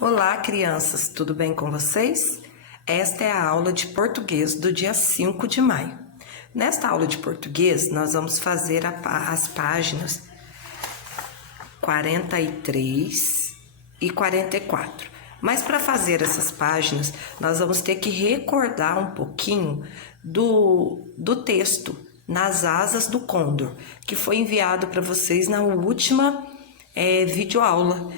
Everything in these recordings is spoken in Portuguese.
Olá, crianças, tudo bem com vocês? Esta é a aula de português do dia 5 de maio. Nesta aula de português, nós vamos fazer as páginas 43 e 44. Mas para fazer essas páginas, nós vamos ter que recordar um pouquinho do texto Nas Asas do Condor, que foi enviado para vocês na última videoaula.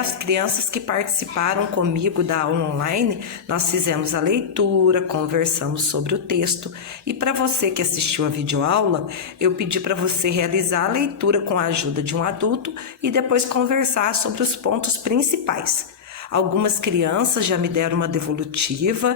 As crianças que participaram comigo da aula online, nós fizemos a leitura, conversamos sobre o texto. E para você que assistiu a videoaula, eu pedi para você realizar a leitura com a ajuda de um adulto e depois conversar sobre os pontos principais. Algumas crianças já me deram uma devolutiva,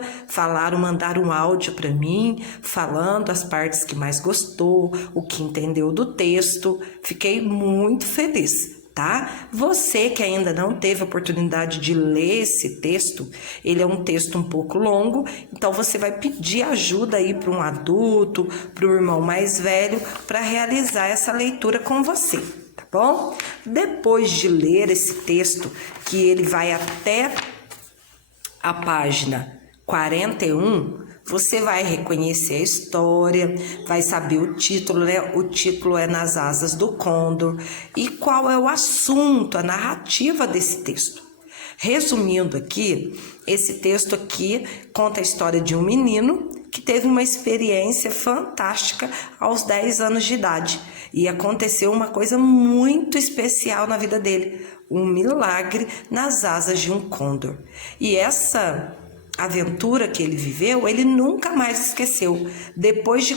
mandaram um áudio para mim, falando as partes que mais gostou, o que entendeu do texto. Fiquei muito feliz. Tá? Você que ainda não teve a oportunidade de ler esse texto, ele é um texto um pouco longo, então você vai pedir ajuda aí para um adulto, para o irmão mais velho, para realizar essa leitura com você, tá bom? Depois de ler esse texto, que ele vai até a página 41, você vai reconhecer a história, vai saber o título, né? O título é Nas Asas do Condor. E qual é o assunto, a narrativa desse texto. Resumindo aqui, esse texto aqui conta a história de um menino que teve uma experiência fantástica aos 10 anos de idade. E aconteceu uma coisa muito especial na vida dele, um milagre nas asas de um condor. E essa aventura que ele viveu, ele nunca mais esqueceu. Depois de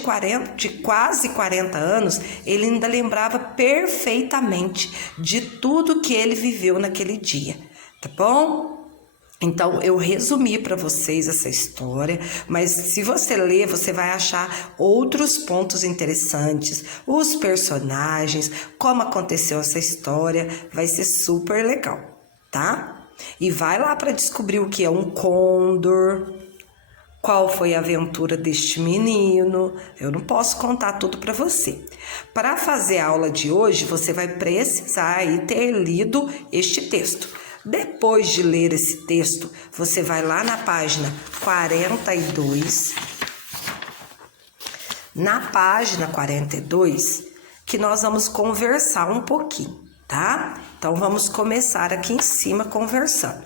quase 40 anos, ele ainda lembrava perfeitamente de tudo que ele viveu naquele dia, tá bom? Então, eu resumi para vocês essa história, mas se você ler, você vai achar outros pontos interessantes, os personagens, como aconteceu essa história, vai ser super legal, tá? E vai lá para descobrir o que é um condor, qual foi a aventura deste menino. Eu não posso contar tudo para você. Para fazer a aula de hoje, você vai precisar aí ter lido este texto. Depois de ler esse texto, você vai lá na página 42. Na página 42, que nós vamos conversar um pouquinho, tá? Então, vamos começar aqui em cima conversando.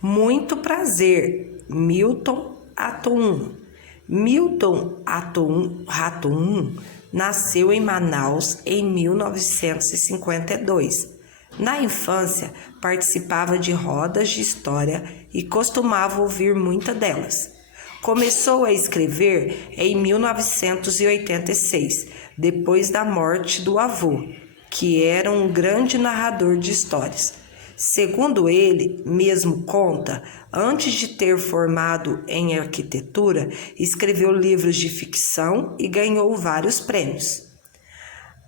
Muito prazer, Milton Atum. Milton Atum nasceu em Manaus em 1952. Na infância, participava de rodas de história e costumava ouvir muitas delas. Começou a escrever em 1986, depois da morte do avô, que era um grande narrador de histórias. Segundo ele mesmo conta, antes de ter formado em arquitetura, escreveu livros de ficção e ganhou vários prêmios.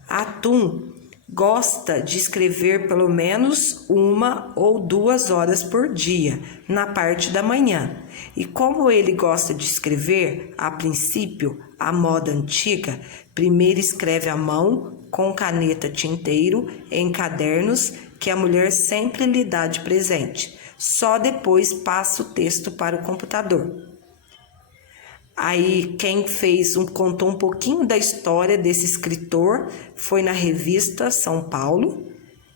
Atum gosta de escrever pelo menos 1 ou 2 horas por dia, na parte da manhã. E como ele gosta de escrever, a princípio, a moda antiga, primeiro escreve à mão, com caneta tinteiro, em cadernos que a mulher sempre lhe dá de presente. Só depois passa o texto para o computador. Aí quem contou um pouquinho da história desse escritor foi na revista São Paulo,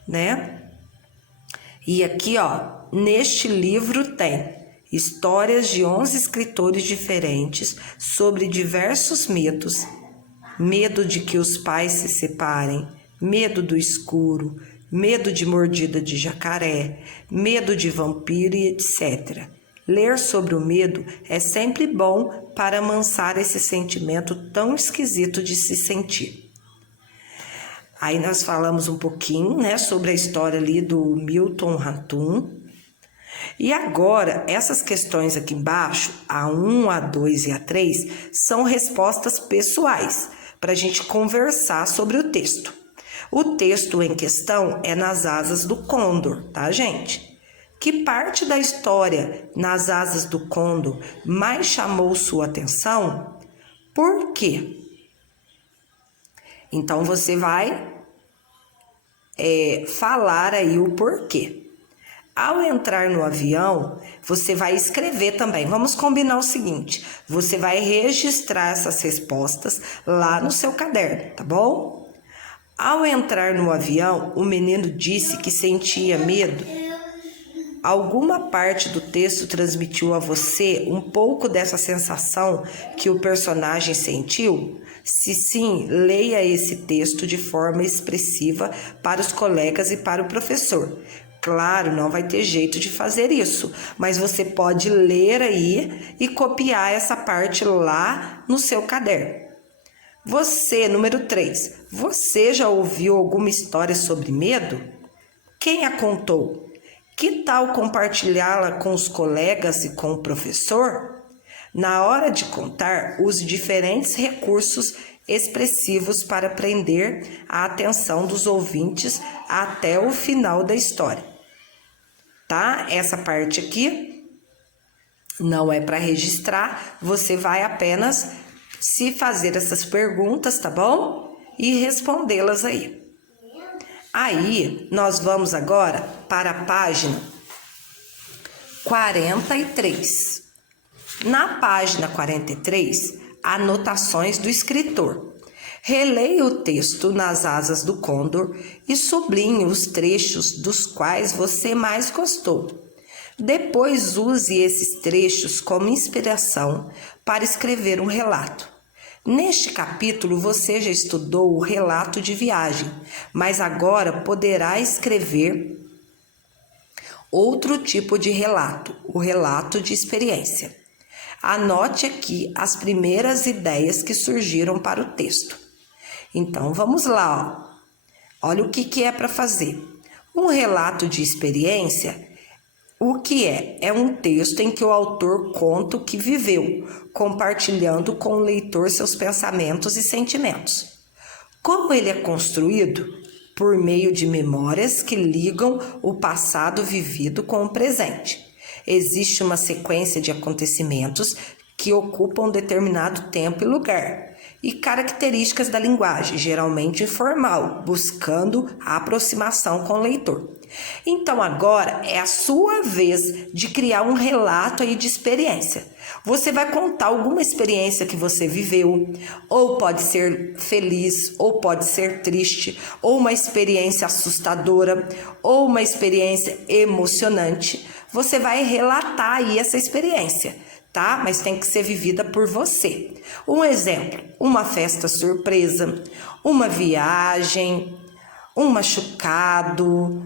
né? E aqui, ó, neste livro tem histórias de 11 escritores diferentes sobre diversos medos. Medo de que os pais se separem, medo do escuro, medo de mordida de jacaré, medo de vampiro e etc. Ler sobre o medo é sempre bom para amansar esse sentimento tão esquisito de se sentir. Aí nós falamos um pouquinho, sobre a história ali do Milton Atum. E agora, essas questões aqui embaixo, a 1, a 2 e a 3, são respostas pessoais, para a gente conversar sobre o texto. O texto em questão é Nas Asas do Condor, tá, gente? Que parte da história Nas Asas do Condor mais chamou sua atenção? Por quê? Então, você vai falar aí o porquê. Ao entrar no avião, você vai escrever também. Vamos combinar o seguinte: você vai registrar essas respostas lá no seu caderno, tá bom? Ao entrar no avião, o menino disse que sentia medo. Alguma parte do texto transmitiu a você um pouco dessa sensação que o personagem sentiu? Se sim, leia esse texto de forma expressiva para os colegas e para o professor. Claro, não vai ter jeito de fazer isso, mas você pode ler aí e copiar essa parte lá no seu caderno. Você, número 3, você já ouviu alguma história sobre medo? Quem a contou? Que tal compartilhá-la com os colegas e com o professor? Na hora de contar, use diferentes recursos expressivos para prender a atenção dos ouvintes até o final da história. Tá? Essa parte aqui não é para registrar, você vai apenas se fazer essas perguntas, tá bom? E respondê-las aí. Aí, nós vamos agora para a página 43. Na página 43, anotações do escritor. Releia o texto nas asas do Condor e sublinhe os trechos dos quais você mais gostou. Depois use esses trechos como inspiração para escrever um relato. Neste capítulo você já estudou o relato de viagem, mas agora poderá escrever outro tipo de relato, o relato de experiência. Anote aqui as primeiras ideias que surgiram para o texto. Então vamos lá, ó. Olha o que é para fazer. Um relato de experiência, o que é? É um texto em que o autor conta o que viveu, compartilhando com o leitor seus pensamentos e sentimentos. Como ele é construído? Por meio de memórias que ligam o passado vivido com o presente. Existe uma sequência de acontecimentos que ocupam determinado tempo e lugar, e características da linguagem, geralmente informal, buscando a aproximação com o leitor. Então agora é a sua vez de criar um relato aí de experiência. Você vai contar alguma experiência que você viveu, ou pode ser feliz, ou pode ser triste, ou uma experiência assustadora, ou uma experiência emocionante. Você vai relatar aí essa experiência, tá? Mas tem que ser vivida por você. Um exemplo, uma festa surpresa, uma viagem, um machucado,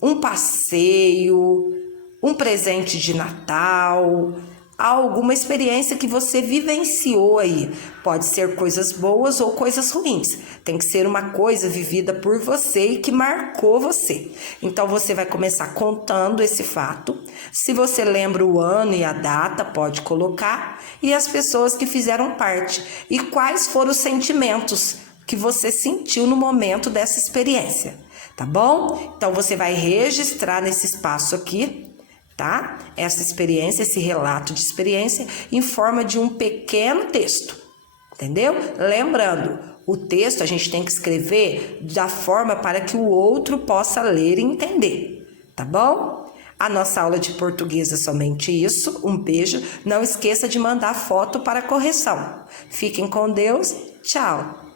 um passeio, um presente de Natal, alguma experiência que você vivenciou aí. Pode ser coisas boas ou coisas ruins. Tem que ser uma coisa vivida por você e que marcou você. Então você vai começar contando esse fato. Se você lembra o ano e a data, pode colocar. E as pessoas que fizeram parte. E quais foram os sentimentos que você sentiu no momento dessa experiência. Tá bom? Então você vai registrar nesse espaço aqui, tá? Essa experiência, esse relato de experiência em forma de um pequeno texto, entendeu? Lembrando, o texto a gente tem que escrever da forma para que o outro possa ler e entender, tá bom? A nossa aula de português é somente isso. Um beijo. Não esqueça de mandar foto para correção. Fiquem com Deus. Tchau.